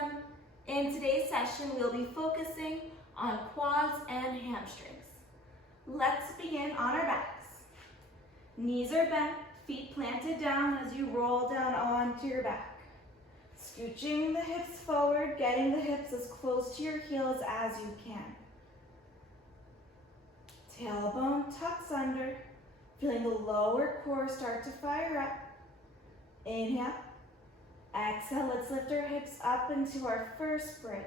everyone. In today's session, we'll be focusing on quads and hamstrings. Let's begin on our backs. Knees are bent, feet planted down as you roll down onto your back. Scooching the hips forward, getting the hips as close to your heels as you can. Tailbone tucks under, feeling the lower core start to fire up. Inhale. Exhale, let's lift our hips up into our first bridge.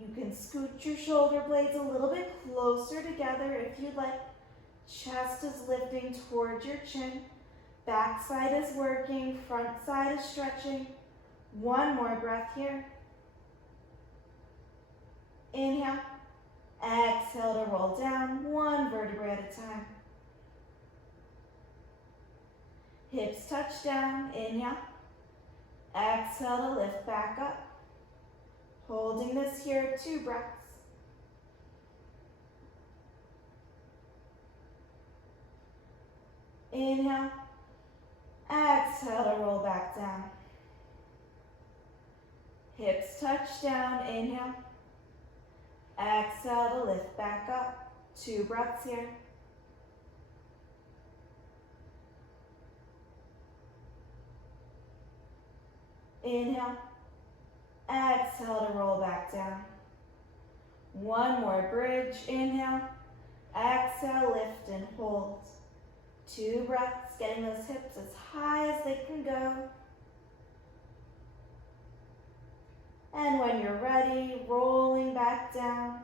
You can scoot your shoulder blades a little bit closer together if you'd like. Chest is lifting towards your chin. Back side is working, front side is stretching. One more breath here. Inhale. Exhale to roll down, one vertebrae at a time. Hips touch down, inhale. Exhale to lift back up. Holding this here, 2 breaths. Inhale. Exhale to roll back down. Hips touch down, inhale. Exhale to lift back up. 2 breaths here. Inhale. Exhale to roll back down. One more bridge. Inhale. Exhale, lift and hold. 2 breaths, getting those hips as high as they can go. And when you're ready, rolling back down.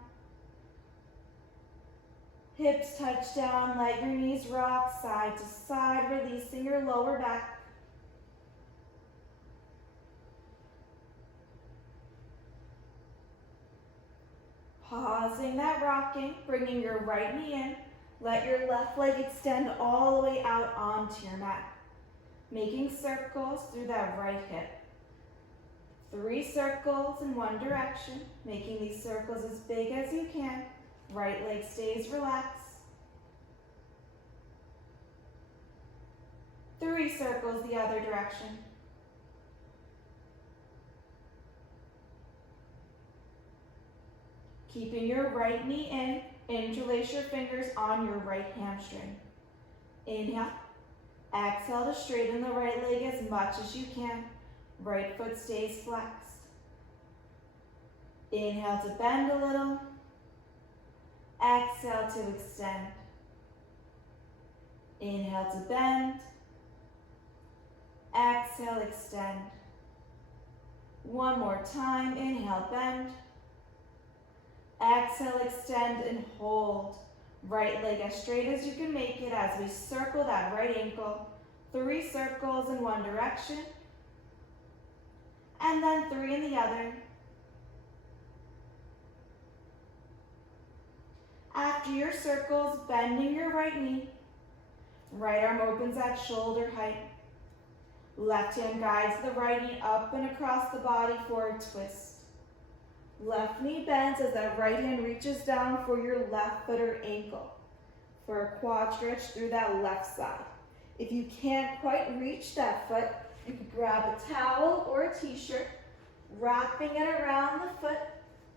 Hips touch down, let your knees rock side to side, releasing your lower back. Pausing that rocking, bringing your right knee in. Let your left leg extend all the way out onto your mat. Making circles through that right hip. 3 circles in one direction, making these circles as big as you can. Right leg stays relaxed. 3 circles the other direction. Keeping your right knee in, interlace your fingers on your right hamstring. Inhale. Exhale to straighten the right leg as much as you can. Right foot stays flexed. Inhale to bend a little. Exhale to extend. Inhale to bend. Exhale, extend. One more time. Inhale, bend. Exhale, extend and hold. Right leg as straight as you can make it as we circle that right ankle. 3 circles in one direction. And then 3 in the other. After your circles, bending your right knee. Right arm opens at shoulder height. Left hand guides the right knee up and across the body for a twist. Left knee bends as that right hand reaches down for your left foot or ankle. For a quad stretch through that left side. If you can't quite reach that foot, you can grab a towel or a t-shirt, wrapping it around the foot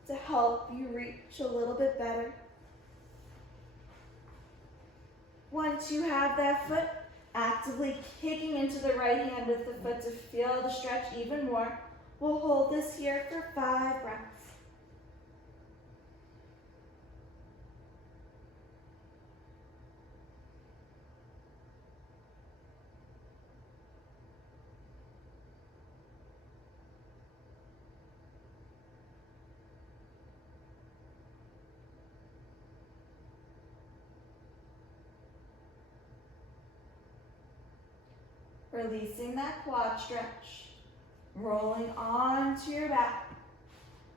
to help you reach a little bit better. Once you have that foot, actively kicking into the right hand with the foot to feel the stretch even more. We'll hold this here for 5 breaths. Releasing that quad stretch, rolling onto your back.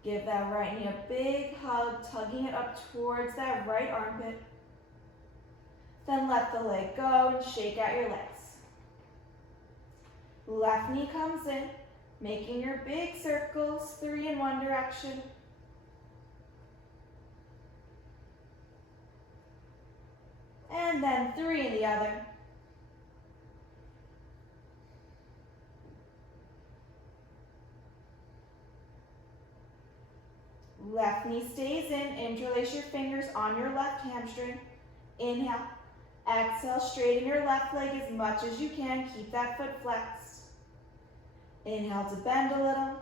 Give that right knee a big hug, tugging it up towards that right armpit. Then let the leg go and shake out your legs. Left knee comes in, making your big circles, 3 in one direction. And then 3 in the other. Left knee stays in. Interlace your fingers on your left hamstring. Inhale. Exhale, straighten your left leg as much as you can. Keep that foot flexed. Inhale to bend a little.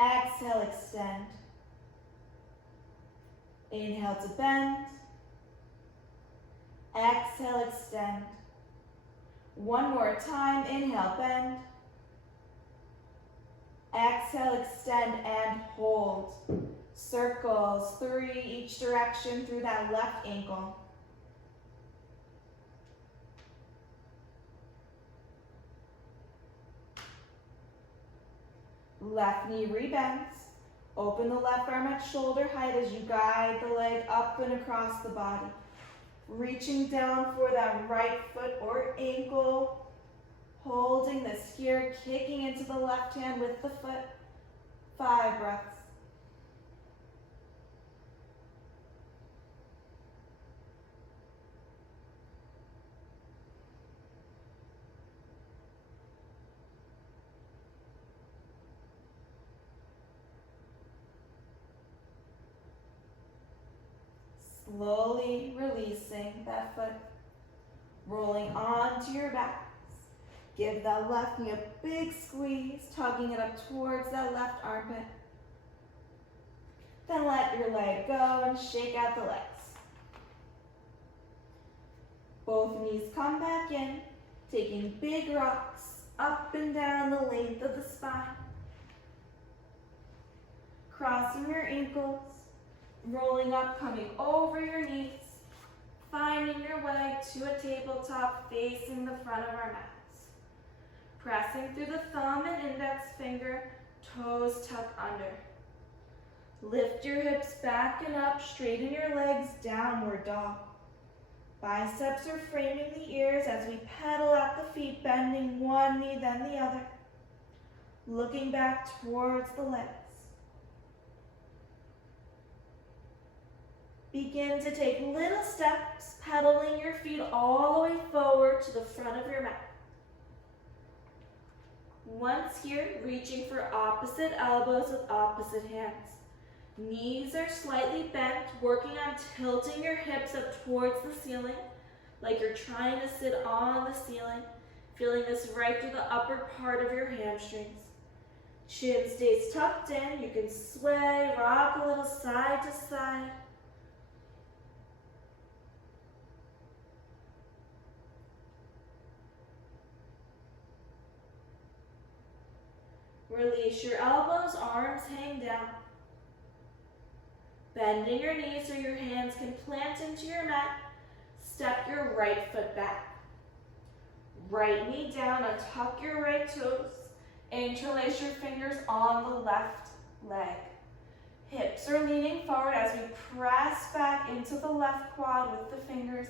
Exhale, extend. Inhale to bend. Exhale, extend. One more time. Inhale, bend. Exhale, extend, and hold. Circles, 3 each direction through that left ankle. Left knee rebends. Open the left arm at shoulder height as you guide the leg up and across the body. Reaching down for that right foot or ankle. Holding this here, kicking into the left hand with the foot. 5 breaths. Slowly releasing that foot, rolling onto your backs. Give that left knee a big squeeze, tugging it up towards that left armpit. Then let your leg go and shake out the legs. Both knees come back in, taking big rocks up and down the length of the spine. Crossing your ankles. Rolling up, coming over your knees, finding your way to a tabletop facing the front of our mats. Pressing through the thumb and index finger, toes tuck under. Lift your hips back and up, straighten your legs, downward dog. Biceps are framing the ears as we pedal at the feet, bending one knee then the other. Looking back towards the legs. Begin to take little steps, pedaling your feet all the way forward to the front of your mat. Once here, reaching for opposite elbows with opposite hands. Knees are slightly bent, working on tilting your hips up towards the ceiling, like you're trying to sit on the ceiling, feeling this right through the upper part of your hamstrings. Chin stays tucked in, you can sway, rock a little side to side. Release your elbows, arms hang down. Bending your knees so your hands can plant into your mat. Step your right foot back. Right knee down, untuck your right toes. Interlace your fingers on the left leg. Hips are leaning forward as we press back into the left quad with the fingers,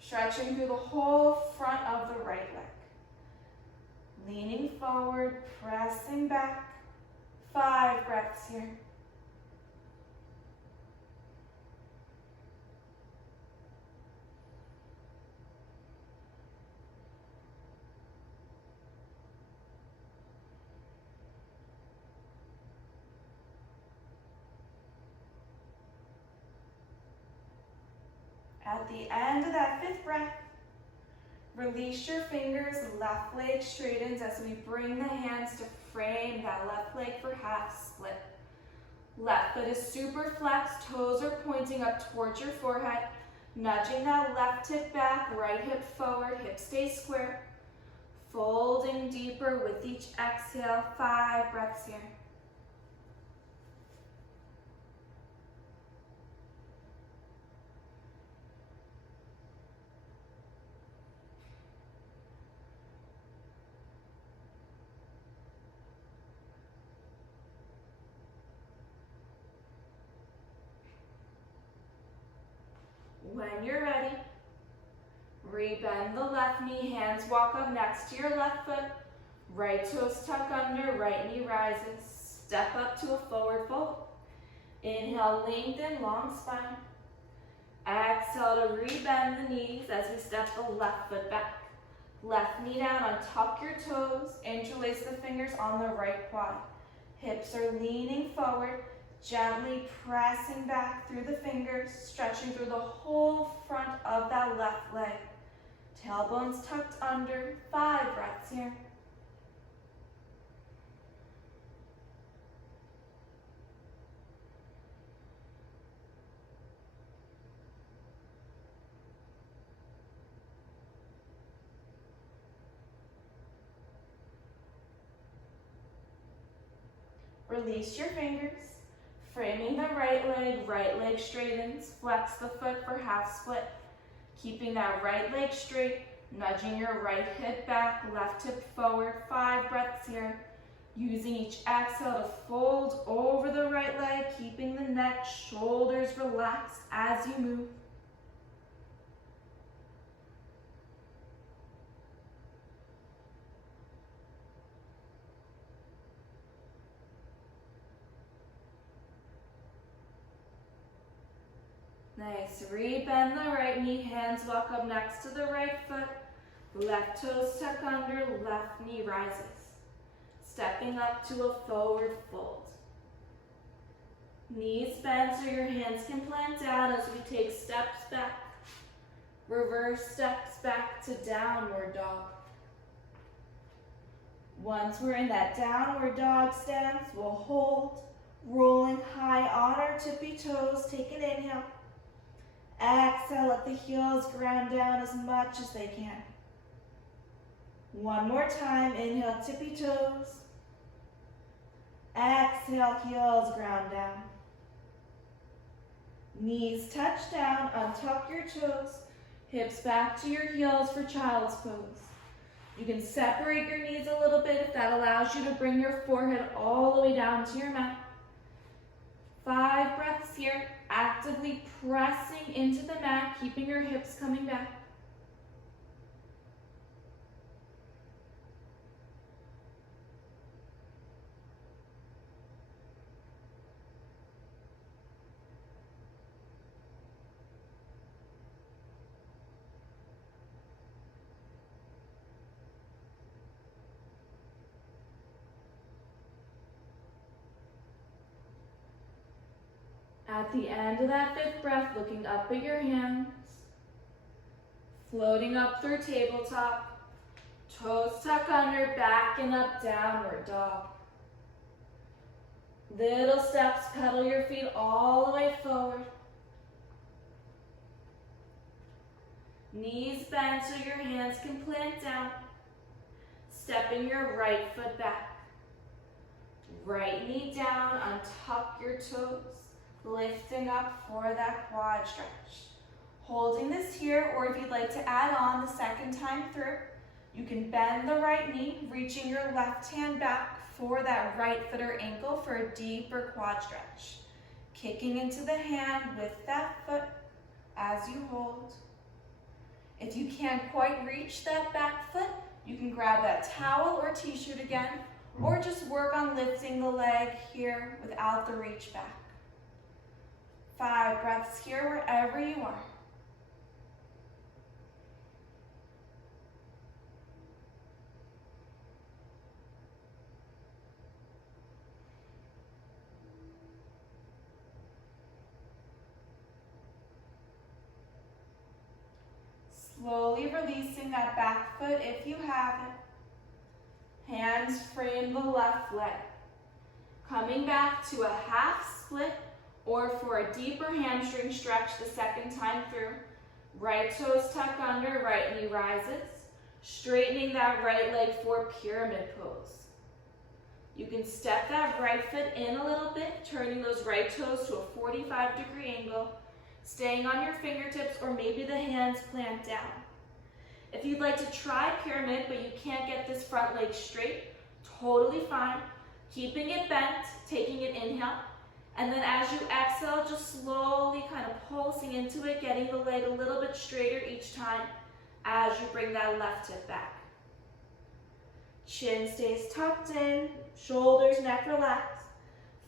stretching through the whole front of the right leg. Leaning forward, pressing back. 5 breaths here. At the end of that 5th breath, release your fingers, left leg straightens as we bring the hands to frame that left leg for half split. Left foot is super flexed, toes are pointing up towards your forehead, nudging that left hip back, right hip forward, hip stay square. Folding deeper with each exhale, 5 breaths here. When you're ready, rebend the left knee, hands walk up next to your left foot, right toes tuck under, right knee rises, step up to a forward fold. Inhale, lengthen, long spine. Exhale to rebend the knees as we step the left foot back. Left knee down, untuck your toes, interlace the fingers on the right quad. Hips are leaning forward, Gently pressing back through the fingers, stretching through the whole front of that left leg. Tailbones tucked under, 5 breaths here. Release your fingers, framing the right leg straightens, flex the foot for half split, keeping that right leg straight, nudging your right hip back, left hip forward, 5 breaths here. Using each exhale to fold over the right leg, keeping the neck, shoulders relaxed as you move. Nice, rebend the right knee, hands walk up next to the right foot, left toes tuck under, left knee rises. Stepping up to a forward fold. Knees bend so your hands can plant down as we take steps back. Reverse steps back to downward dog. Once we're in that downward dog stance, we'll hold, rolling high on our tippy toes. Take an inhale. Exhale, let the heels ground down as much as they can. One more time, inhale, tippy toes. Exhale, heels ground down. Knees touch down, untuck your toes, hips back to your heels for child's pose. You can separate your knees a little bit if that allows you to bring your forehead all the way down to your mat. 5 breaths here, actively pressing into the mat, keeping your hips coming back. At the end of that 5th breath, looking up at your hands, floating up through tabletop, toes tuck under, back and up, downward dog. Little steps, pedal your feet all the way forward. Knees bend so your hands can plant down. Stepping your right foot back. Right knee down, untuck your toes. Lifting up for that quad stretch. Holding this here, or if you'd like to add on the second time through, you can bend the right knee, reaching your left hand back for that right foot or ankle for a deeper quad stretch. Kicking into the hand with that foot as you hold. If you can't quite reach that back foot, you can grab that towel or t-shirt again, or just work on lifting the leg here without the reach back. 5 breaths here wherever you are. Slowly releasing that back foot if you have it. Hands frame the left leg. Coming back to a half split, or for a deeper hamstring stretch the second time through. Right toes tuck under, right knee rises. Straightening that right leg for pyramid pose. You can step that right foot in a little bit, turning those right toes to a 45-degree angle, staying on your fingertips, or maybe the hands plant down. If you'd like to try pyramid, but you can't get this front leg straight, totally fine. Keeping it bent, taking an inhale. And then as you exhale, just slowly kind of pulsing into it, getting the leg a little bit straighter each time as you bring that left hip back. Chin stays tucked in, shoulders, neck relaxed.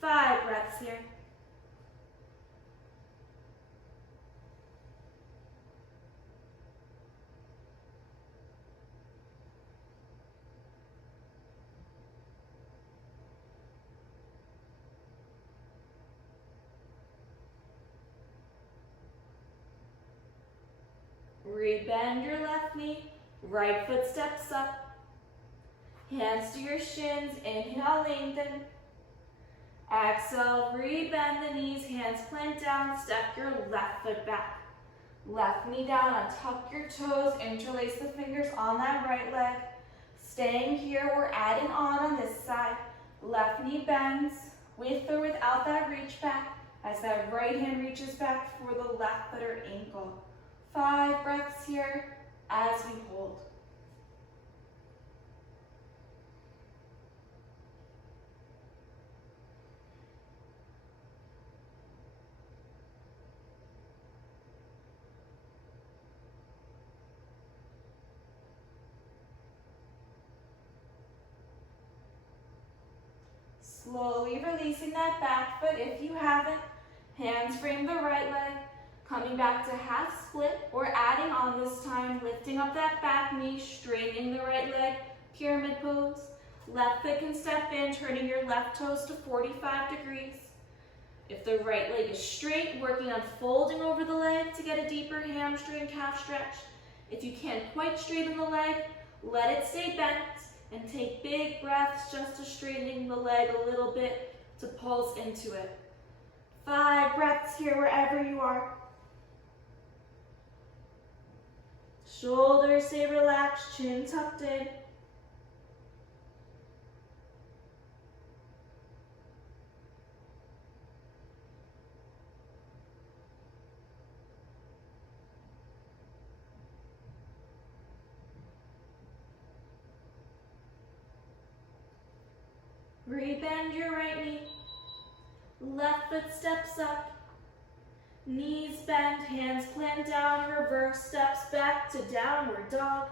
5 breaths here. Rebend your left knee, right foot steps up. Hands to your shins, inhale, lengthen. Exhale, rebend the knees, hands plant down, step your left foot back. Left knee down, untuck your toes, interlace the fingers on that right leg. Staying here, we're adding on this side. Left knee bends, with or without that reach back, as that right hand reaches back for the left foot or ankle. 5 breaths here as we hold. Slowly releasing that back foot if you haven't. Hands frame the right leg. Coming back to half split or adding on this time, lifting up that back knee, straightening the right leg, pyramid pose. Left foot can step in, turning your left toes to 45 degrees. If the right leg is straight, working on folding over the leg to get a deeper hamstring calf stretch. If you can't quite straighten the leg, let it stay bent and take big breaths just to straightening the leg a little bit to pulse into it. 5 breaths here wherever you are. Shoulders stay relaxed, chin tucked in. Rebend your right knee. Left foot steps up. Knees bend, hands plant down, reverse steps back to downward dog.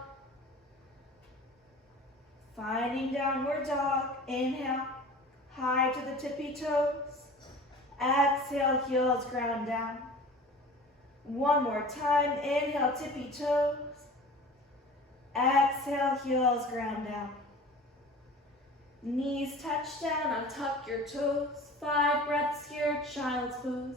Finding downward dog, inhale, high to the tippy toes. Exhale, heels ground down. One more time, inhale, tippy toes. Exhale, heels ground down. Knees touch down, untuck your toes. 5 breaths here, child's pose.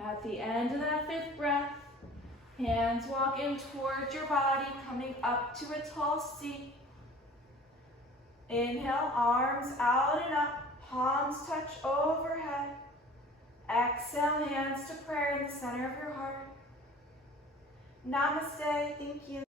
At the end of that 5th breath, hands walk in towards your body, coming up to a tall seat. Inhale, arms out and up, palms touch overhead. Exhale, hands to prayer in the center of your heart. Namaste, thank you.